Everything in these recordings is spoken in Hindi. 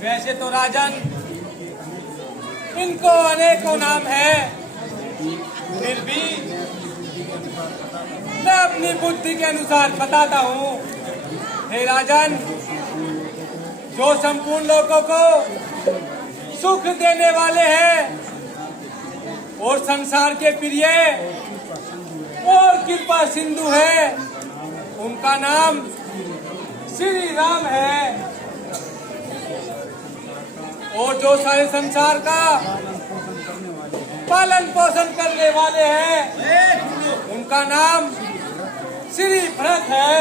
वैसे तो राजन इनको अनेकों नाम है, फिर भी मैं अपनी बुद्धि के अनुसार बताता हूँ। हे राजन, जो संपूर्ण लोगों को सुख देने वाले हैं और संसार के प्रिय और कृपा सिंधु है, उनका नाम श्री राम है। और जो सारे संसार का पालन पोषण करने वाले हैं, उनका नाम श्री भरत है।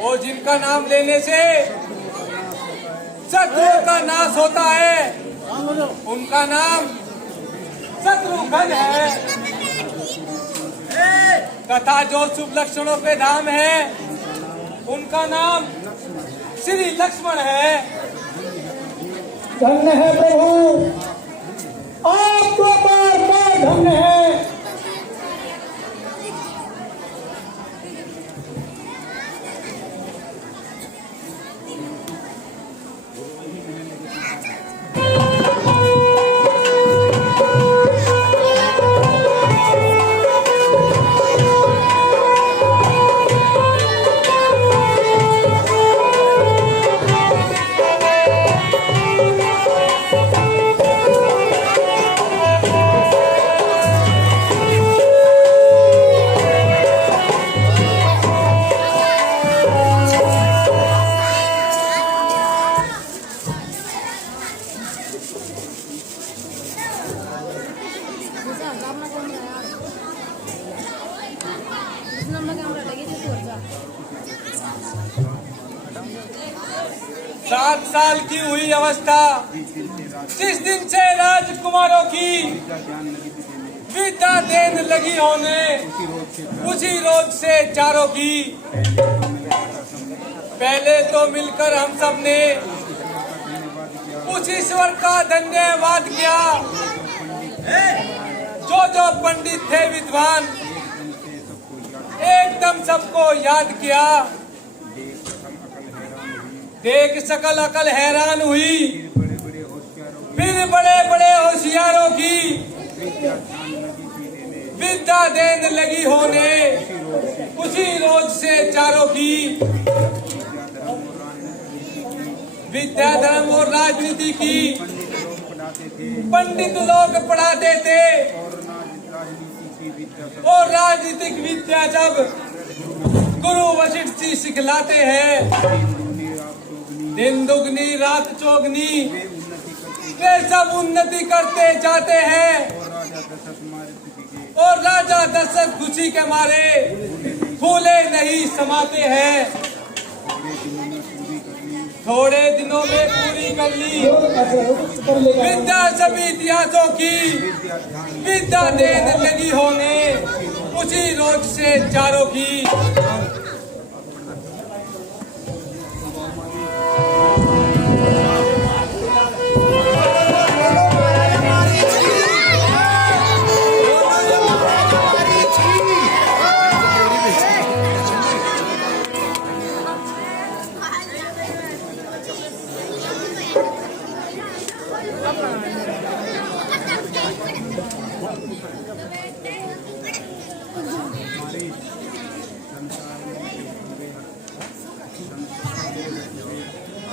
और जिनका नाम लेने से शत्रुओं का नाश होता है, उनका नाम शत्रुघ्न है। तथा जो शुभ लक्षणों के धाम है, उनका नाम श्री लक्ष्मण है। धन्य है प्रभु, आपको बार बार धन्य है। सात साल की हुई अवस्था, जिस दिन से राजकुमारों की विद्या देन लगी होने, उसी रोज से चारों की। पहले तो मिलकर हम सब ने उस ईश्वर का धन्यवाद किया, जो पंडित थे विद्वान, एकदम सबको याद किया। देख सकल अकल हैरान हुई, फिर बड़े बड़े होशियारों की विद्या देन लगी होने, उसी रोज से चारों की। विद्या धर्म और राजनीति की पंडित लोग पढ़ाते थे, और राजनीतिक विद्या जब गुरु वशिष्ठ जी सिखलाते हैं। दिन दुगनी रात चौगनी वे सब उन्नति करते जाते हैं, और राजा दशरथ खुशी के मारे फूले नहीं समाते हैं। थोड़े दिनों में पूरी कर ली विद्या सभी इतिहासों की, विद्या देने लगी होने, उसी रोज से चारों की।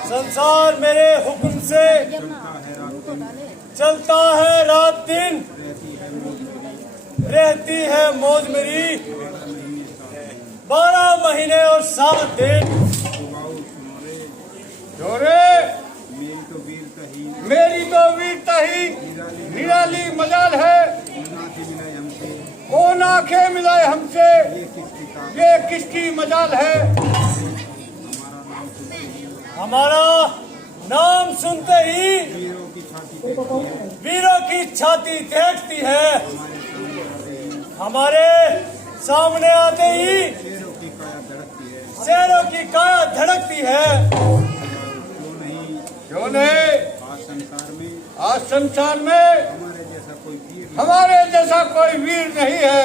संसार मेरे हुक्म से चलता है रात दिन, रहती है मौज मेरी 12 महीने और 7 दिन। मेरी तो वीरता ही निराली मजाल है, कौन आंखें मिलाए हमसे, ये किसकी मजाल है। हमारा नाम सुनते ही वीरों की छाती देखती है, हमारे सामने आते ही शेरों की काया धड़कती है। क्यों नहीं? क्यों नहीं? आज संसार में हमारे जैसा कोई वीर नहीं है।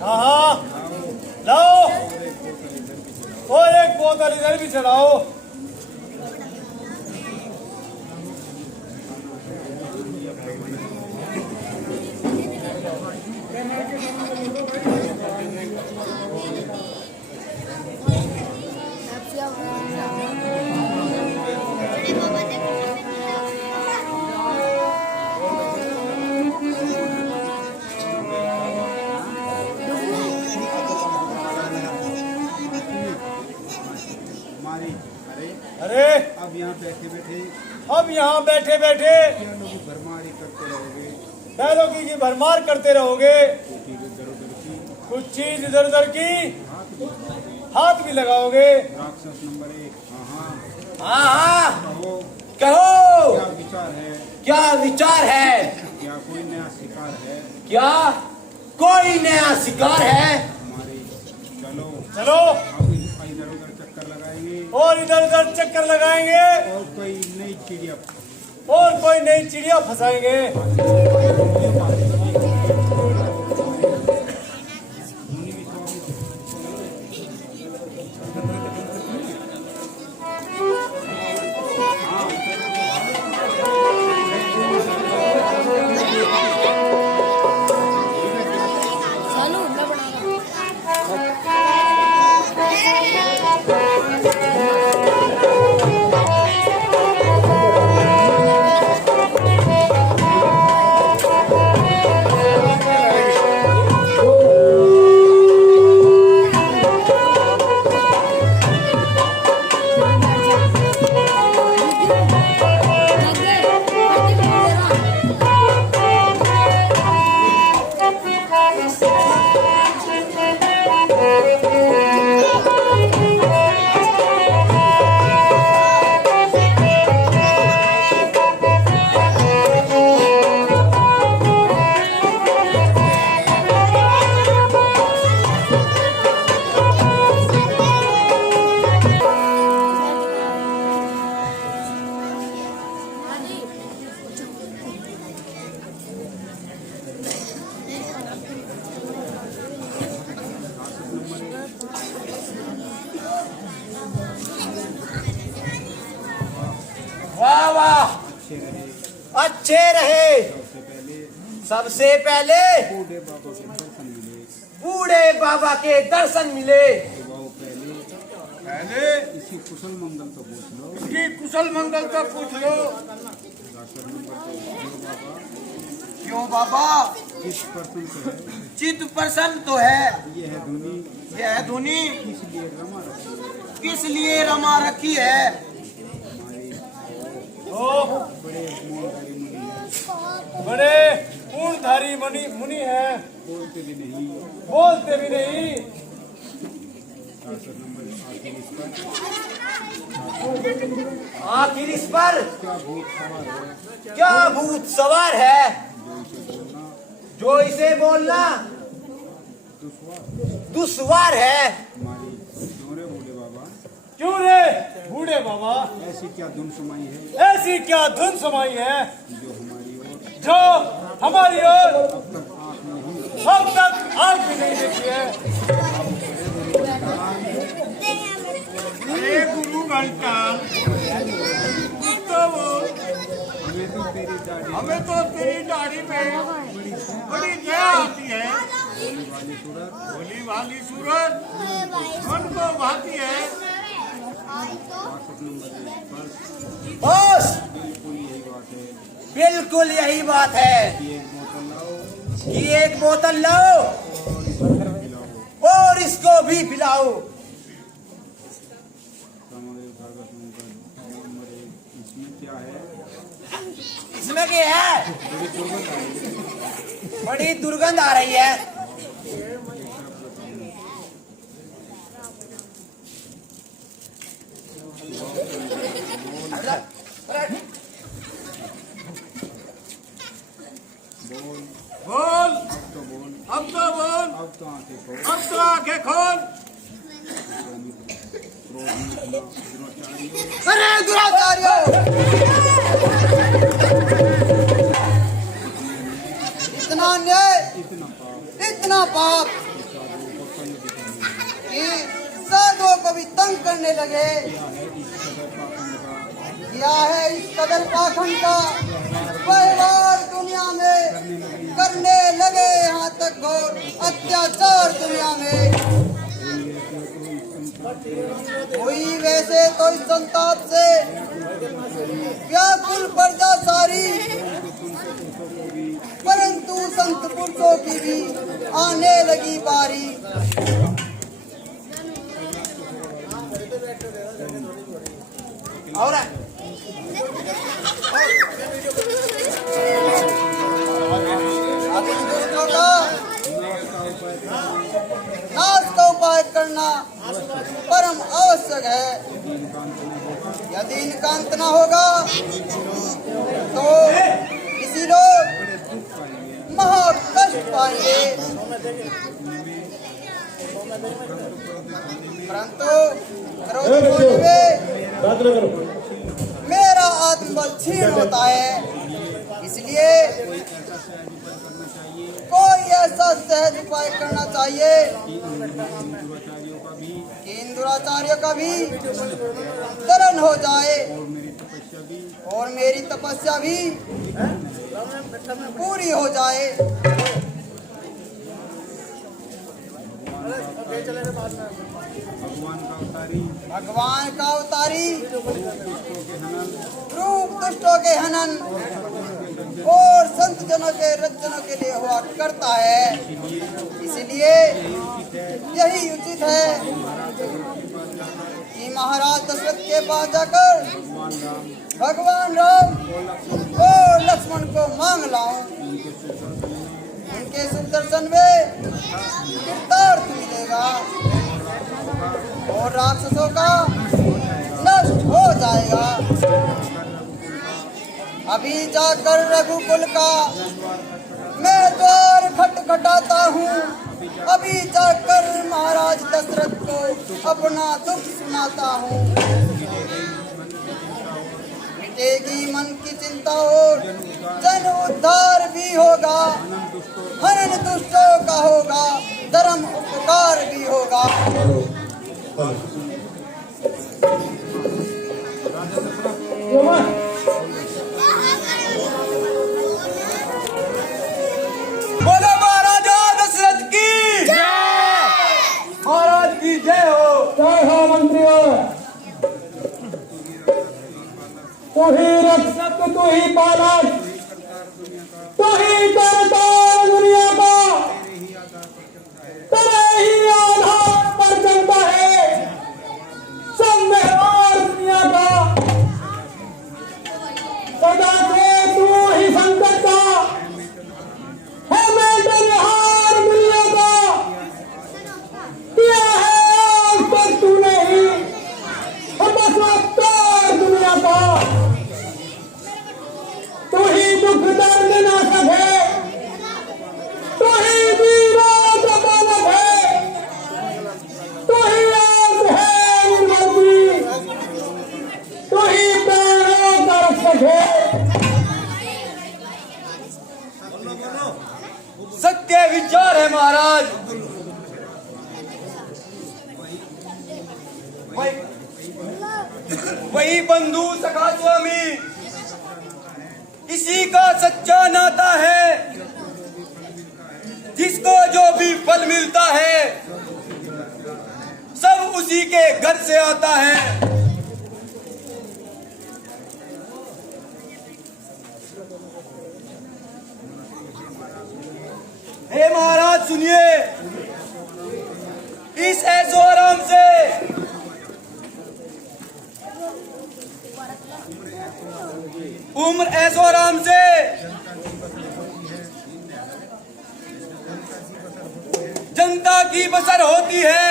हाँ, लाओ और एक बोतल इधर भी चढ़ाओ। हमारी अरे अब यहाँ बैठे बैठे क्या लोग भरमारी करते रहोगे? बैलों की भरमार करते रहोगे। क्योंकि इधर उधर की कुछ चीज इधर उधर की हाथ भी लगाओगे। राक्षस नंबर 1। हाँ हाँ कहो, कहो क्या विचार है? क्या विचार है? क्या कोई नया शिकार है? क्या कोई नया शिकार है? हमारे चलो चलो अब इधर उधर चक्कर लगाएंगे और इधर उधर चक्कर लगाएंगे और कोई नई चिड़िया और कोई नई चिड़िया फंसाएंगे। वाह वाह, अच्छे रहे। सबसे पहले बूढ़े बाबा के दर्शन मिले। बूढ़े बाबा के दर्शन मिले। पहले इसकी कुशल मंगल तो पूछ लो। इसकी कुशल मंगल तो पूछ लो। राक्षस नंबर 2 क्यों बाबा? किस पर्सन से है? चित्त प्रसन्न तो है। ये है धुनी ये है धुनी इसलिए रमा रखी है। किस लिए रमा रखी है? ओ बड़े मोहनकारी मुनि है, बड़े पूर्णधारी मुनि है, बोलते भी नहीं। बोलते भी नहीं। राक्षस नंबर आखिर इस पर आखिर इस पर क्या भूत सवार है? क्या भूत सवार है? जो इसे बोलना जो इसे बोलना दुश्वार। दुश्वार है। हमारी क्यों रे बूढ़े बाबा? क्यों रे बूढ़े बाबा? ऐसी क्या धुन समाई है ऐसी क्या धुन समाई है जो हमारी ओर जो हमारी ओर अब तक आँख अब तक आग नहीं भी नहीं देखी है। अरे गुरु घंटा तो वो हमें तो तेरी दाढ़ी पे बड़ी दया आती है। भोली वाली सूरत मन को भाती है। बस बिल्कुल यही बात है बिल्कुल यही बात है कि एक बोतल लाओ कि एक बोतल लाओ और इसको भी पिलाओ। इसमें क्या है? इसमें क्या है? बड़ी दुर्गंध आ रही है। बोल तो बोल अब तो बोल अब तो तो आंखें खोल। अरे दुराचार्यों, इतना अन्याय, इतना पाप कि साधुओं को भी तंग करने लगे। क्या है इस कदर पाखंड का व्यवहार दुनिया में करने लगे, यहाँ तक घोर अत्याचार दुनिया में हुई। वैसे तो इस संताप से व्याकुल प्रजा सारी, परंतु संत पुरुषों की भी आने लगी बारी। और अभी दुष्टों का नाश का उपाय करना परम आवश्यक है। यदि इनका अंत न होगा तो किसी लोग महाकष्ट पाएंगे। परंतु मेरा आत्मबल क्षीण होता है, इसलिए कोई ऐसा सहज उपाय करना चाहिए कि इन दुराचार्यों का भी दलन हो जाए और मेरी तपस्या भी पूरी हो जाए। भगवान का अवतारी रूप दुष्टों के हनन और संत जनों के रज्जनों के लिए हुआ करता है। इसलिए यही उचित है कि महाराज दशरथ के पास जाकर भगवान राम और लक्ष्मण को मांग लाऊं। उनके सुदर्शन में कृतार्थ मिलेगा और राक्षसों का नष्ट हो जाएगा। अभी जाकर रघुकुल का मैं द्वार खटखटाता हूँ। अभी जाकर महाराज दशरथ को अपना दुख सुनाता हूँ। मिटेगी मन की चिंता और जन उद्धार भी होगा। हनन दुष्टों का होगा, धर्म उपकार भी होगा। बोलो महाराजा दशरथ की जय, महाराज की जय हो। जय हो मंत्रियों। तू ही रक्षक, तू ही पालक, तू ही करतार दुनिया का, तेरे ही आधार पर चलता है सब व्यवहार दुनिया का। सदा से तू ही संकट का है मेंटेनहार दुनिया का। किया है आज तक तूने ही बसवत्तर दुनिया का। तू ही दुख दर्द ना सहे, तू ही दीनों का पालक है, तू ही आस है निर्मल की, तू ही प्राणों का रक्षक है। सत्य विचार है महाराज। वही बंधु सखा स्वामी, इसी का सच्चा नाता है। जिसको जो भी फल मिलता है सब उसी के घर से आता है। हे महाराज सुनिए, इस ऐशो आराम से उम्र ऐशो आराम से जनता की बसर होती है।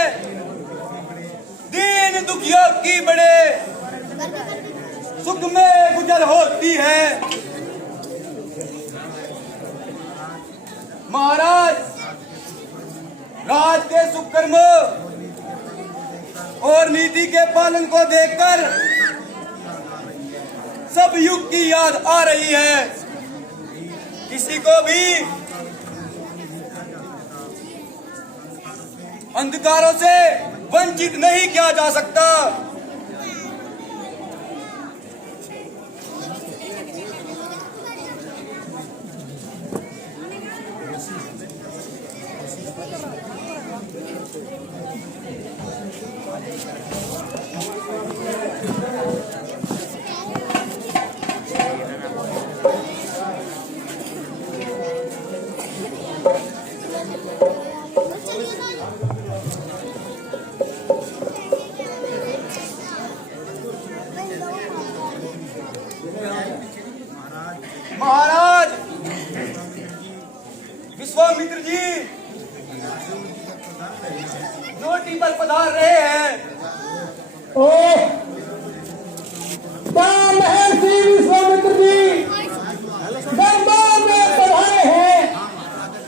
दीन दुखियों की बड़े सुख में गुजर होती है। महाराज राज के सुकर्म और नीति के पालन को देखकर सब युग की याद आ रही है। किसी को भी अंधकारों से वंचित नहीं किया जा सकता। महाराज विश्वामित्र जी रोटी पर पधार रहे हैं। ओ महर्षि विश्वामित्र जी दरबार में पधारे हैं।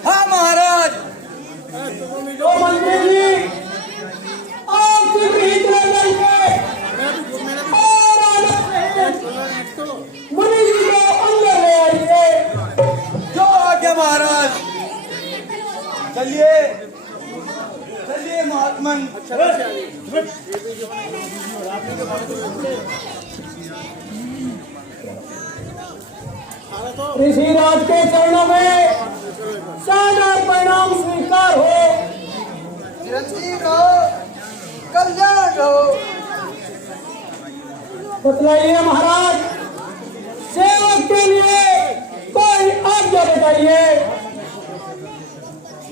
हाँ महाराज। तो मंत्री जी आप शीघ्र ही चले जाइए और आनंद मुनि जी को अंदर ले आइए। जो आज्ञा महाराज। चलिए चलिए महात्मन। ऋषिराज के चरणों में सादा परिणाम स्वीकार हो। चिरंजीव रहो, कल्याण रहो। बतलाइए महाराज, सेवक के लिए कोई आज्ञा बताइए।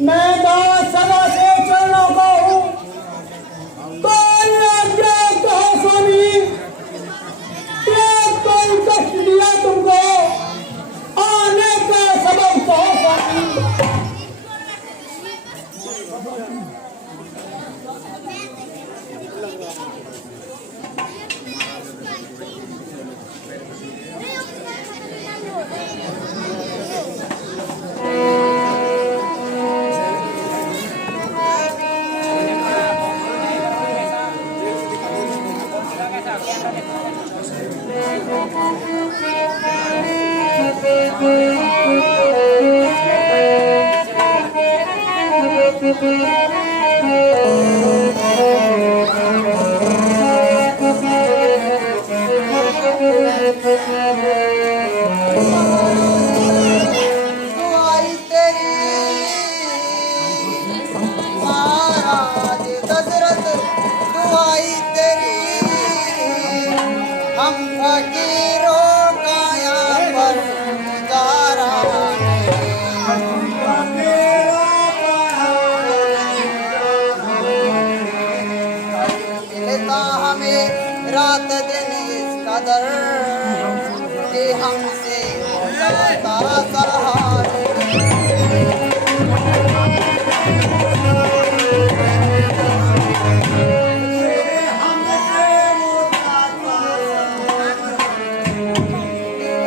मैं दास सदा से चरणों को हूँ। कोई आज्ञा कहो स्वामी। क्या कोई कष्ट दिया तुमको? आने का सबब कहो स्वामी। दुआई तेरी महाराज दशरथ, दुआई तेरी हम फकीरों का यहाँ पर गुजारा मिलता हमें रात दिन इस कदर कि हमसे हो जाता सहार।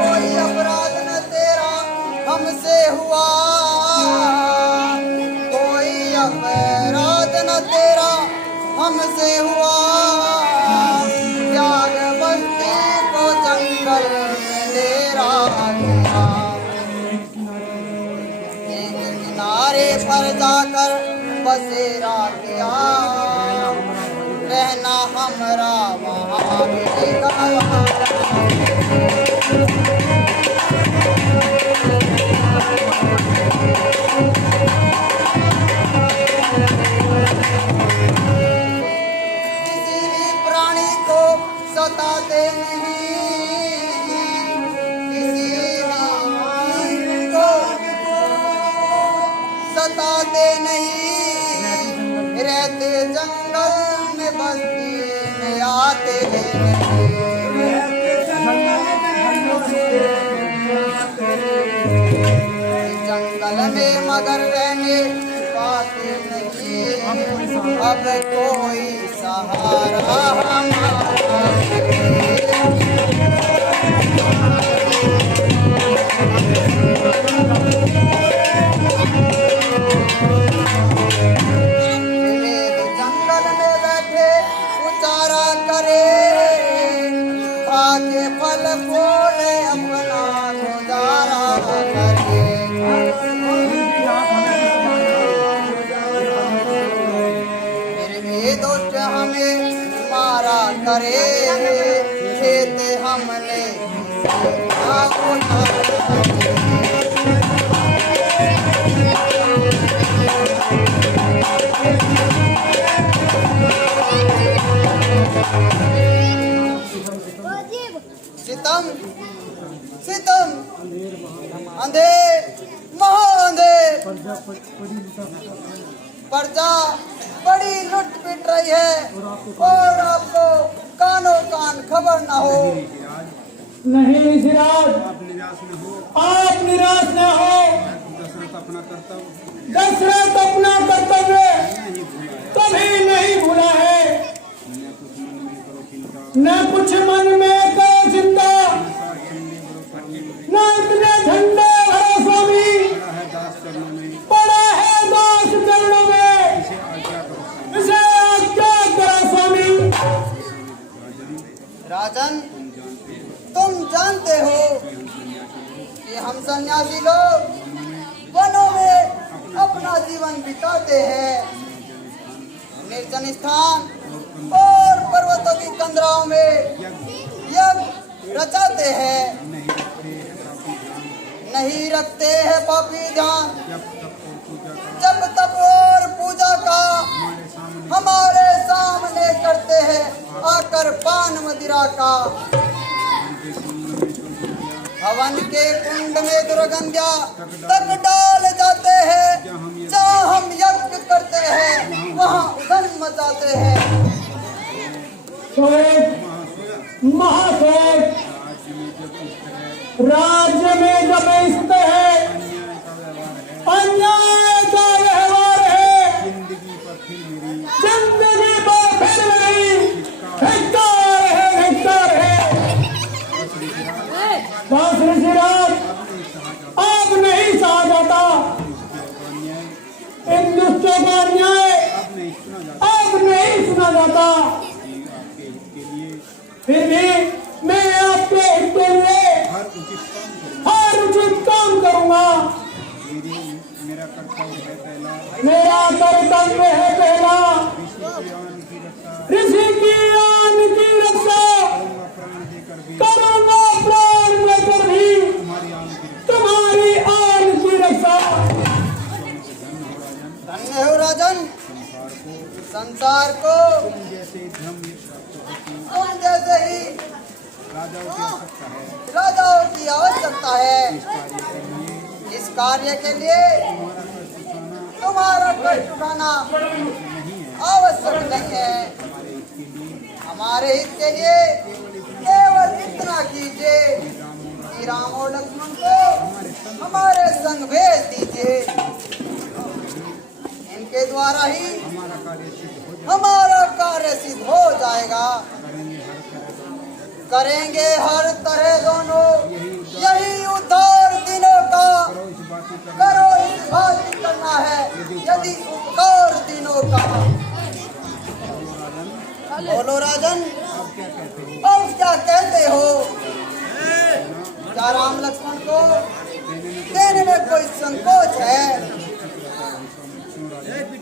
कोई अपराध न तेरा हमसे हुआ, कोई अपराध न तेरा हमसे हुआ। त्याग बस्ती को जंगल में डेरा किया, एक किनारे पर जाकर बसेरा किया। रहना हमरा वहाँ मिलेगा। किसी भी प्राणी को सताते नहीं, किसी भी को सताते नहीं। रहते जंगल में बस्ती में आते नहीं। जंगल में मगर रहने पाते नहीं। अब कोई सहारा हमारा नहीं। करे खेत हमने सितम सितम अंधेर महाअंधेर प्रजा बड़ी लुट पिट रही है और आपको कानों कान खबर न हो। नहीं ऋषिराज, आप निराश न हो। आप निराश न हो। दशरथ अपना कर्तव्य दशरथ अपना कर्तव्य कभी नहीं भूला है। न कुछ मन में करो चिंता, न इतने झंडे भरो स्वामी, पड़ा है दास चरणों में, इसे आज्ञा करो स्वामी। राजन, तुम जानते हो कि हम सन्यासी लोग वनों में अपना जीवन बिताते हैं, निर्जन स्थान और पर्वतों की कंदराओं में यज्ञ रचाते हैं, नहीं रखते हैं पापी ध्यान, जब तप और पूजा का हमारे सामने करते हैं आकर पान मदिरा का। हवन के कुंड में दुर्गंध्या तक डाल जाते हैं, जहाँ हम यज्ञ करते हैं वहाँ उधम मचाते हैं। महाशय, राज्य में जब स्थित है, अन्याय का व्यवहार है, जिंदगी पर फिर मेरी धिक्कार है, धिक्कार है। बस ऋषिराज, अब नहीं सहा जाता इन दुष्टों का अन्याय, अब नहीं सुना जाता। फिर भी मैं आपके हित के लिए हर उचित काम करूंगा। मेरा कर्तव्य है पहला, ऋषि की आन की रक्षा, करूंगा प्राण लेकर भी तुम्हारी आन की रक्षा। धन्य हो राजन, संसार को तुम जैसे ही राजाओं की आवश्यकता है। इस कार्य के लिए तुम्हारा कष्ट उठाना आवश्यक नहीं है। हमारे हित के लिए केवल इतना कीजिए कि राम और लक्ष्मण को हमारे संग भेज दीजिए। इनके द्वारा ही हमारा कार्य सिद्ध हो जाएगा। करेंगे हर तरह दोनों, यही उद्धार दिनों का। करो इस बात करना है यदि उपकार दिनों का। बोलो राजन, अब क्या कहते हो? क्या राम लक्ष्मण को देने में कोई संकोच है?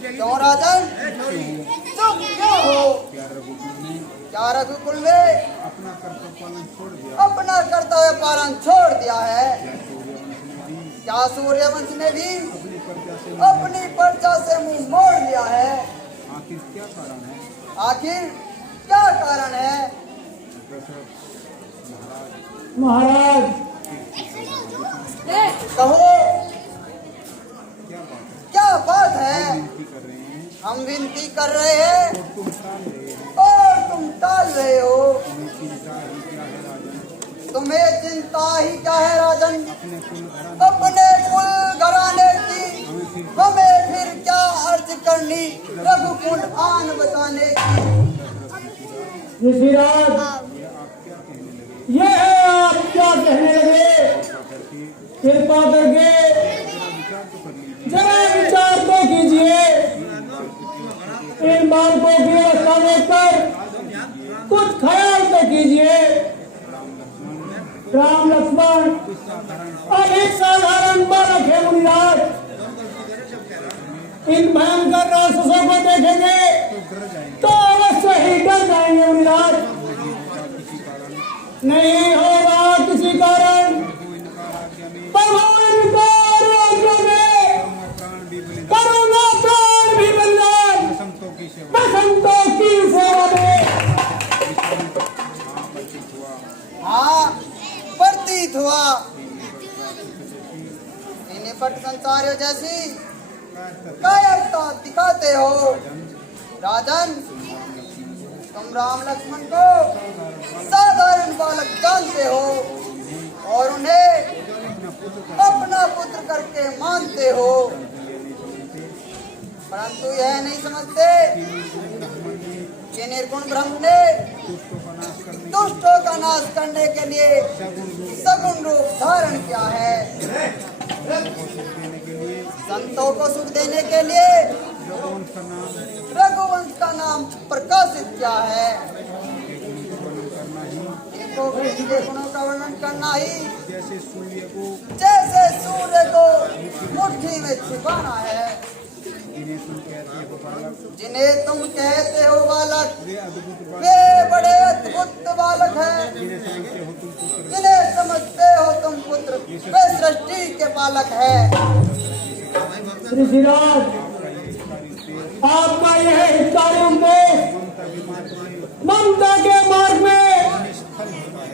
क्यों राजन, तुम क्यों हो? क्या रघुकुल में अपना कर्तव्य पालन छोड़ दिया है? क्या सूर्यवंश ने भी अपनी प्रजा से मुंह मोड़ लिया है? आखिर क्या कारण है? महाराज, कहो, क्या बात है? हम विनती कर रहे हैं और तुम टाल रहे हो। तुम्हें चिंता ही क्या है राजन? अपने कुल घराने की हमें फिर क्या अर्ज करनी रघुकुल आन बताने की। ऋषिराज, ये है आप क्या कहने लगे? कृपा करके जरा विचार तो कीजिए। इन बालकों की अवस्था देखकर कुछ ख्याल तो कीजिए। राम लक्ष्मण अब एक साधारण बालक है मुनिराज। इन भयंकर राक्षसों को देखेंगे तो अवश्य ही डर जाएंगे मुनिराज। नहीं होगा किसी कारण प्रभु इनकार आज्ञा में प्रभु इनकार आज्ञा में करुणा प्राण भी बलिदान करुणा प्राण भी बलिदान संतों की सेवा बसंतों की सेवा में प्रतीत हुआ हाँ प्रतीत हुआ इन्हें पट संसारियों जैसी कायरता दिखाते हो राजन। तुम राम लक्ष्मण को साधारण बालक जानते हो और उन्हें अपना पुत्र करके मानते हो, परंतु यह नहीं समझते कि निर्गुण ब्रह्म ने दुष्टों का नाश करने के लिए सगुण रूप धारण किया है। संतों को सुख देने के लिए रघुवंश का नाम प्रकाशित किया है। इनको इनके गुणों का वर्णन करना ही जैसे सूर्य को मुट्ठी में छिपाना है। जिन्हें तुम कहते हो बालक जिन्हें तुम कहते हो बालक वे अद्भुत बालक वे बड़े अद्भुत बालक हैं। जिन्हें समझते हो तुम पुत्र जिन्हें समझते हो तुम पुत्र वे सृष्टि के पालक हैं। ऋषिराज आपका यह हितकारी उपदेश ममता के मार्ग में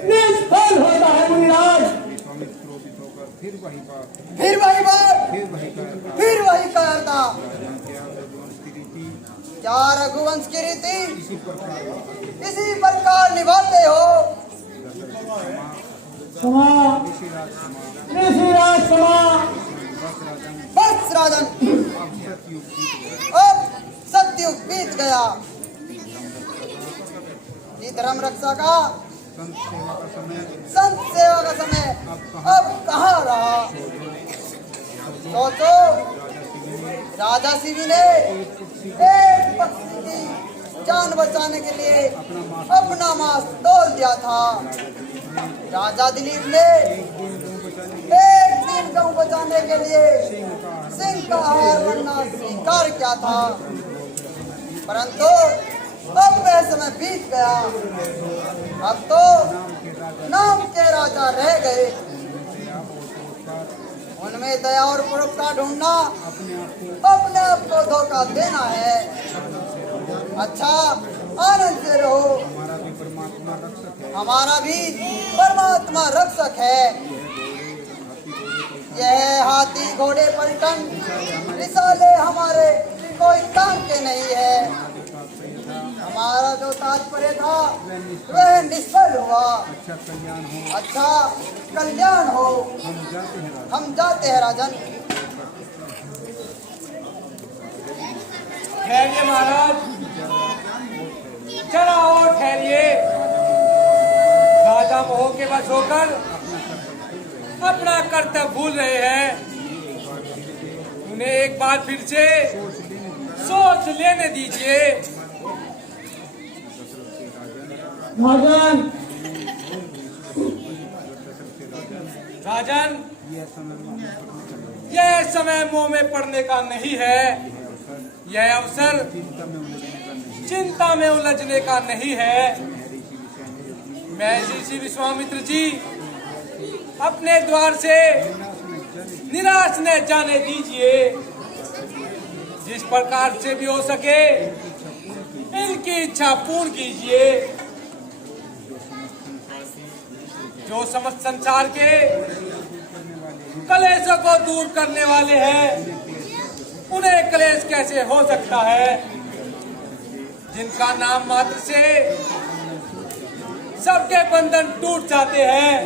निष्फल होता है मुनिराज। स्वामी क्रोधित होकर फिर वही बात फिर वही बात फिर वही करता फिर वही करता रघुवंश की रीति क्या रघुवंश की रीति इसी प्रकार इसी प्रकार निभाते हो। क्षमा ऋषिराज क्षमा बस राजन अब सत्युग बीत गया। ये धर्म रक्षा का संत सेवा का समय संत सेवा का समय अब कहाँ रहा। सोचो राजा शिवी ने एक पक्षी की जान बचाने के लिए अपना मांस तोल दिया था। राजा दिलीप ने एक दिन गऊ बचाने के लिए सिंह का आहार बनना स्वीकार किया था, परंतु अब वह समय बीत गया। अब तो नाम के राजा रह गए। उनमें दया और परोपकार ढूंढना अपने आप को धोखा देना है। अच्छा आनंद से रहो, हमारा भी परमात्मा रक्षक है। हमारा भी परमात्मा रक्षक है। यह हाथी घोड़े पलटन रिसाले हमारे कोई काम के नहीं है। हमारा जो तात्पर्य था वह निष्फल हुआ। अच्छा कल्याण हो, अच्छा कल्याण हो। हम जाते हैं राजा। हम जाते हैं राजन। ठहरिए महाराज, चला और ठहरिए। राजा मोह के वश होकर अपना कर्तव्य भूल रहे हैं। उन्हें एक बार फिर से सोच लेने दीजिए। राजन राजन, यह समय मोह में पड़ने का नहीं है। यह अवसर चिंता में उलझने का नहीं है। मैं ऋषि विश्वामित्र जी अपने द्वार से निराश न जाने दीजिए। जिस प्रकार से भी हो सके इनकी इच्छा पूर्ण कीजिए। जो समस्त संसार के कलेशों को दूर करने वाले हैं, उन्हें कलेश कैसे हो सकता है। जिनका नाम मात्र से सबके बंधन टूट जाते हैं,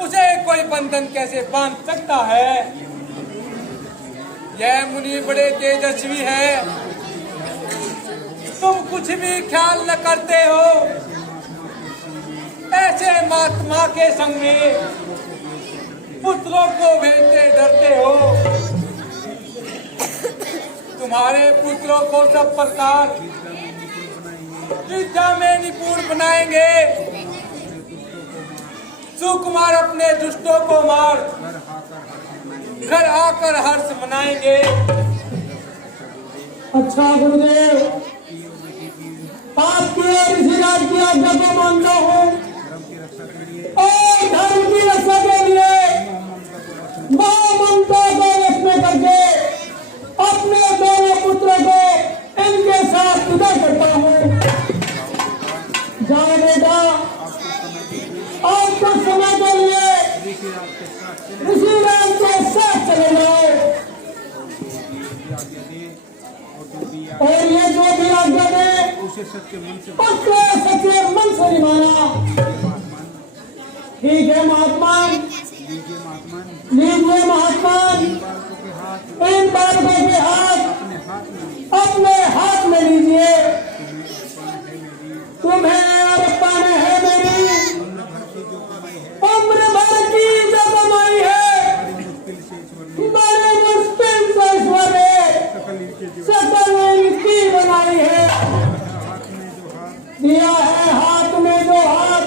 उसे कोई बंधन कैसे बांध सकता है। यह मुनि बड़े तेजस्वी है, तुम कुछ भी ख्याल न करते हो। ऐसे महात्मा के संग में पुत्रों को भेजते डरते हो। तुम्हारे पुत्रों को सब प्रकार विद्या में निपुण बनाएंगे। सुकुमार अपने दुष्टों को मार घर आकर हर्ष मनाएंगे। अच्छा गुरुदेव, आपकी ऋषिराज की आज्ञा को मानता हूँ। आज्ञा दे उसे सच्चे मन से उसको सच्चे मन से निभाना। ठीक है महात्मा, लीजिए महात्मा, लीजिए महात्मा, बालकों के हाथ इन बालकों के हाथ अपने हाथ में लीजिए। अपने हाथ में लीजिए। तुम्हें अर्पण है मेरी उम्र भर की जो कमाई है, बड़े मुश्किल से ईश्वर ने सकल इनकी बनाई है। दिया है हाथ में जो हाथ,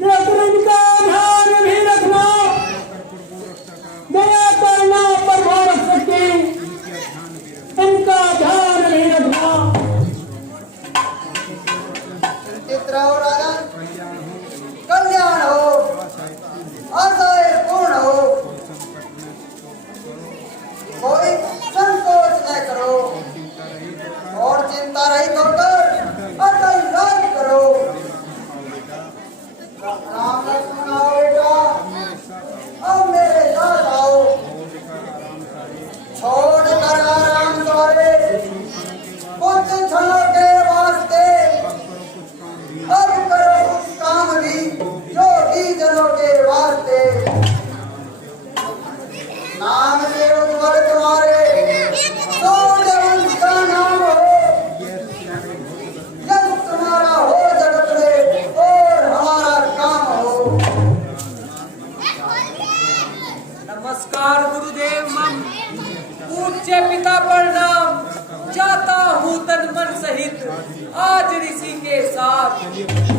लेकिन इनका ध्यान भी रखना, दया करना प्रभु रक्षक की, इनका ध्यान भी रखना। चित रहो राजन, कल्याण हो, आशाएं पूर्ण हो, कोई संकोच न करो और चिंता रहित होकर अटल राज करो। राम लक्ष्मण आओ बेटा, अब मेरे साथ आओ, छोड़ कर आराम द्वारे कुछ क्षणों के वास्ते अब करो कुछ काम भी जो भी जनों के वास्ते। नाम से उज्ज्वल तुम्हारे सूर्य वंश का नाम हो, यश तुम्हारा हो जगत में और हमारा काम हो। नमस्कार गुरुदेव मम, पूज्य पिता प्रणाम, जाता हूँ तन मन सहित आज ऋषि के साथ।